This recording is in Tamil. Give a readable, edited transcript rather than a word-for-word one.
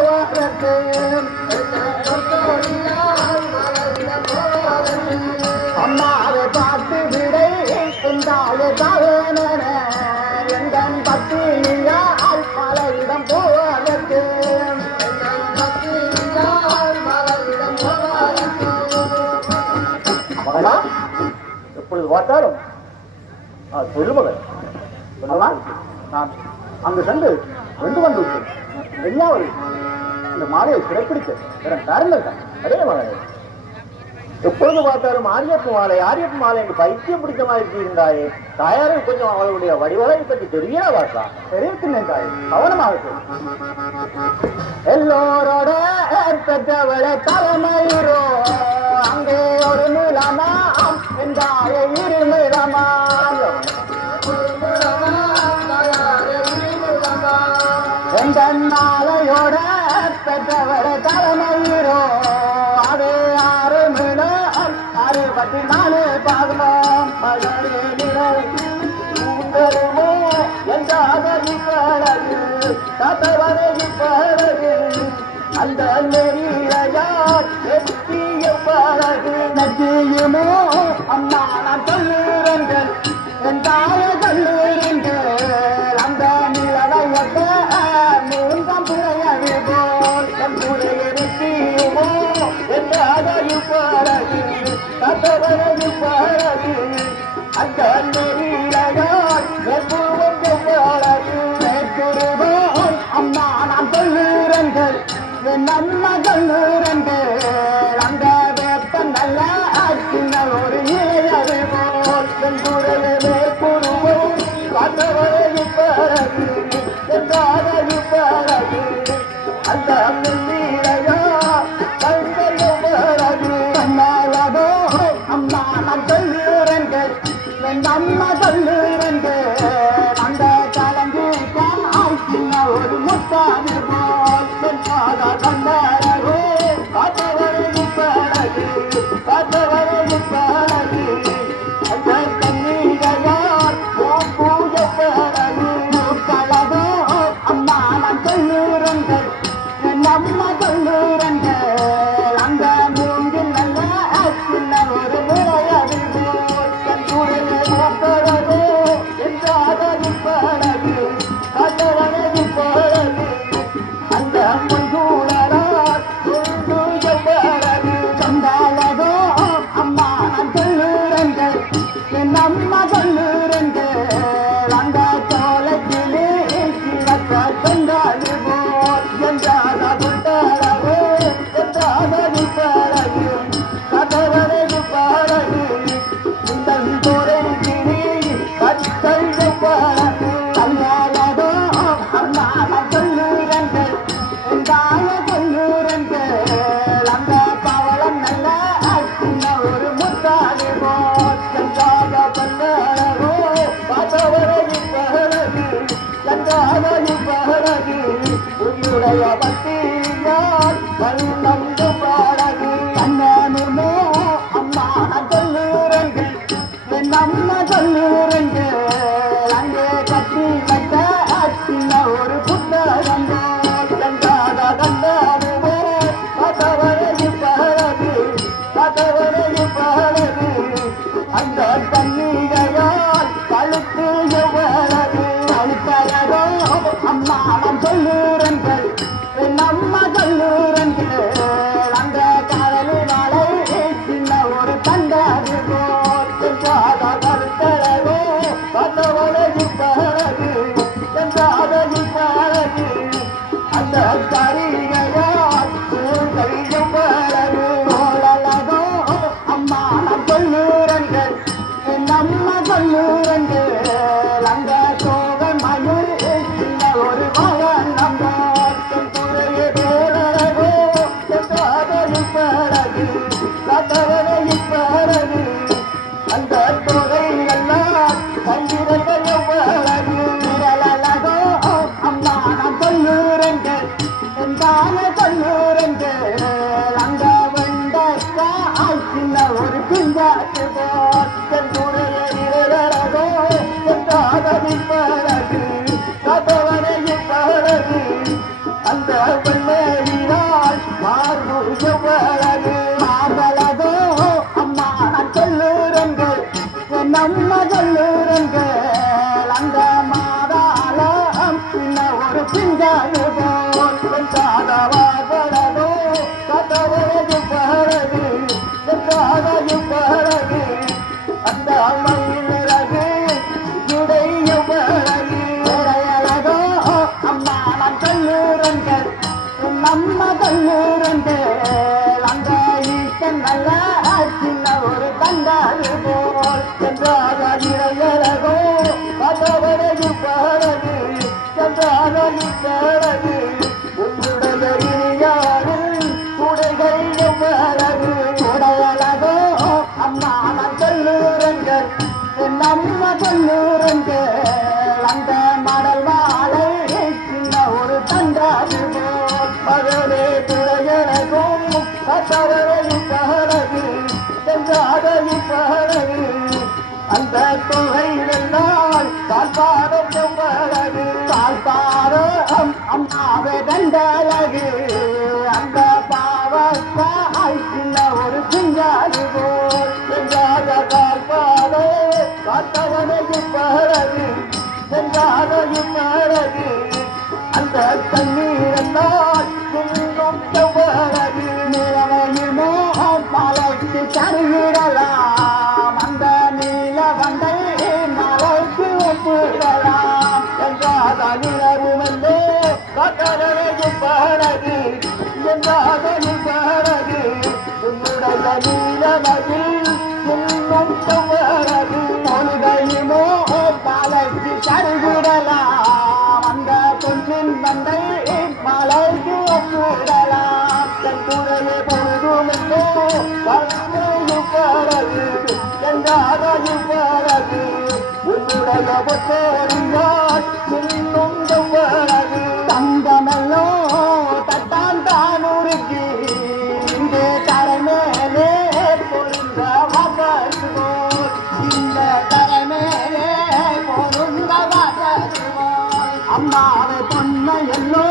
போவதற்கு அம்மாவை பார்த்து விடை என்றாலே தவன எங்கள் பத்தினியால் பலரிடம் போவதற்கு மகளா எப்பொழுது பார்த்தாலும் சொல்லுமகள் நான் அங்கு சென்று கொண்டு வந்து விட்டேன் எல்லாவது இந்த மாலையை சிறைப்பிடித்து காரணங்கள் தான் அதே மகனே எப்பொழுது பார்த்தாலும் ஆரியப்பு மாலை என்று பைத்தியம் பிடித்த மாதிரி இருந்தாயே தாயாரும் கொஞ்சம் அவளுடைய வடிவலை பற்றி தெரியல பார்த்தா தெரிவிக்கின்றேன் தாய் கவனமாக எல்லோரோட பெற்றவளை தலைமையிரோ அங்கே ஒரு நிலமா என்றாய இருமிடமா எந்த நாளையோட பெற்றவளை தலைமையிரோ அது 64 பாகலாம் மகனே என்றாகி பழகு தவறகி பழகு அந்த நெறியார் எத்திய பழகு நச்சியுமோ அம்மா நான் சொல்லுறங்கள் என் தாய சொல்லுறங்கள் அந்த நிலவையத்த மூன்றாம் புறையது போல் என் புறைய நெற்றியுமோ என்றாகி பழகு தவறகி பழகு அந்த நெறியார் அம்மா நான் சொல்லுறங்கள் என் அம்மா சொல்லுறங்கள் அந்த வேப்பம் நல்ல சின்ன ஒரு இளையது போல் என் குறையவே குருவும் கதவரை பழகு என்றாரை பழகு அந்த மெல்லிலையா கண்கையும் பழகு அம்மாவதோ அம்மா நான் சொல்லுறங்கள் என் அம்மா சொல்லுறங்கள் அந்த கலங்கிட்டான் சின்ன ஒரு முத்தாது போல் கண்டரோ காத்தவரை பழகு காத்தவரை பழகு அந்த கண்ணீரையார் பூஜை பழகு பழகோ அம்மா நான் சொல்லுறங்கள் என் அம்மா சொல்லுறங்கள் அந்த மூங்கில் நல்ல சின்ன ஒரு முறையது போல் என் குறைய பழகு என்றாதது பழகு காத்தவரை பழகு அந்த பொய்கூடரார் பழகு கண்டாலதோ அம்மா நான் சொல்லுறங்கள் என் அம்மா சொல்லுறங்கள் அந்த சோலைக்கிலே கிழக்க சென்றாது போல் என்றாத கொண்டாடவோ என்றாதது பழகு கதவரை பழகு இந்த துறை கிளி கத்தல் பழகு கல்லாலதோ அம்மா நான் சொல்லுறங்கள் என் தாய சொல்லுறங்கள் அந்த பவளம் நல்ல சின்ன ஒரு முத்தாது போல் சென்றாத பல்லவோ பார்த்தவரை பழகு சென்றாத பழகு உன்னுடைய பத்தியால் வண்ணந்து பழகு கண்ணனுமோ அம்மா நான் சொல்லுறங்கள் என் அம்மா சொல்லுறங்கள் அங்கே கட்டி வைத்த சின்ன ஒரு புத்தகம் போல் சென்றாத கண்ணனுமோ பார்த்தவரை பழகு பார்த்தவரை பழகு அந்த தண்ணீரையால் கழுத்து எவ்வளவு அழுத்தழகோ அம்மா நான் சொல்லுறங்கள் என் அம்மா சொல்லுறங்கள் அந்த கடலு மலை சின்ன ஒரு தண்டாது போல் சென்றாத கருத்தழகோ பார்த்தவரை பழகு சென்றாதது பழகு அந்த கரிகையால் கையும் பழகு ஓலழகோ அம்மா நான் சொல்லுறங்கள் என் அம்மா சொல்லுறங்கள் அந்த சோகன் மயில் சின்ன ஒரு மகன் நம்ம துறைய பேரழகோ சென்றாதது பழகு கதவரை பழகு அந்த தொகை எல்லாம் கண்டிரையும் பழகு அழகோ அம்மா நான் சொல்லுறங்கள் என் தான சொல்லுறங்கள் அந்த வெண்டக்கா சின்ன ஒரு பிஞ்சாட்டு போல் என் துறைய நிழலழகோ சென்றாதது பழகு கதவரை பழகு அந்த வெள்ளை நம்ம கண்ணூரண்டு அந்த ஈசன் நல்ல சின்ன ஒரு தண்டாது போல் சென்றாக இறையழகோ பதவரையு பாடகு சென்றாக பாடகு உன்னுடைய இனியாரில் துடைகள் எவ்வளவு உடையழகோ அம்மா கல்லூரங்கள் நம்ம கல்லூரங்கள் அந்த மடல் மாலை சின்ன ஒரு தண்டாது போல் மகளே துறையழகும் பதவரையு பாடகு சென்றாக பாடகு அந்த தொகையினால் தாழ்பாரம் எவ்வளவு தாழ்பாரம் அம்மாவே கண்டழகு அந்த பாவத்தாய் சின்ன ஒரு சிங்காது போல் சென்றாத தாழ்பாரே காத்தவனையு பாடகு சென்றாத பாடகு அந்த தண்ணீரெல்லாம் இன்னும் எவ்வளவு நிலவையுமோ மலைக்கு கருவிடலாம் அந்த நீல வண்டை மலைக்கு ஒப்பிடலாம் என்றாத நிலவுமல்லே காத்தவனையு பாடகு என்றாத பாடகு உன்னுடைய நீலமதில் இன்னும் எவ்வளவு பொழுதையுமோ மலைக்கு கருவிடலாம் அந்த பொன்னின் வண்டை மலைக்கு ஒப்பிடலாம் தன்னுடைய பொழுதுமில்லோ வாழ்க்கையு பாடகு என்றாதையு பாடகு உன்னுடைய பொற்றோரியால் இன்னும் எவ்வளவு தங்கமெல்லோ தட்டான் தானுருக்கி இங்கே தரமேலே பொருந்த வாபசுவோம் இந்த தரமேலே பொருந்த வாபசுவோம் அம்மாவை பொன்னை எல்லோ